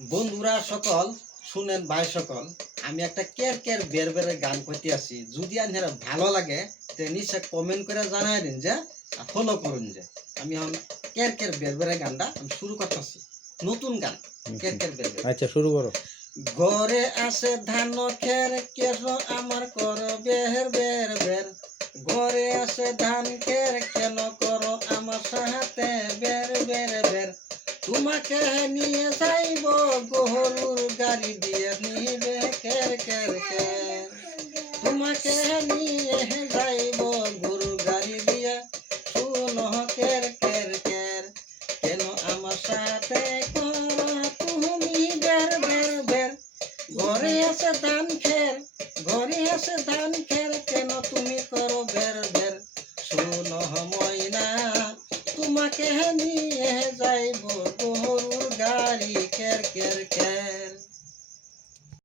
বন্ধুরা সকল শুনেন ভাই সকল, আমি একটা কের কের বের বেড়ে গান করতে আসি। যদি আপনার ভালো লাগে তো নিশ্চয় কমেন্ট করে জানাই দিন যে ফলো করুন। যে আমি এখন কের কের বের বেড়ে গানটা আমি শুরু করতেছি, নতুন গান কের কের বের বের। আচ্ছা শুরু করো। ঘরে আসে ধান খের কেন আমার কর বের বের বের, ঘরে আসে ধান খের কেন করো আমার সাথে বের বের বের, তোমাকে নিয়ে যাইব গরুর গাড়ি দিয়ে নিবে কের কের কের, তোমাকে নিয়ে যাইব গরুর গাড়ি দিয়ে শুনো কের কের কের, কেন আমার সাথে করো তুমি বের বের বের, ঘরে আছে ধান খের, ঘরে আছে ধান খের কেন তুমি করো বের বের, শুনো ময়না তোমাকে নিয়ে যাইব গরুর গাড়ি কের কের কের।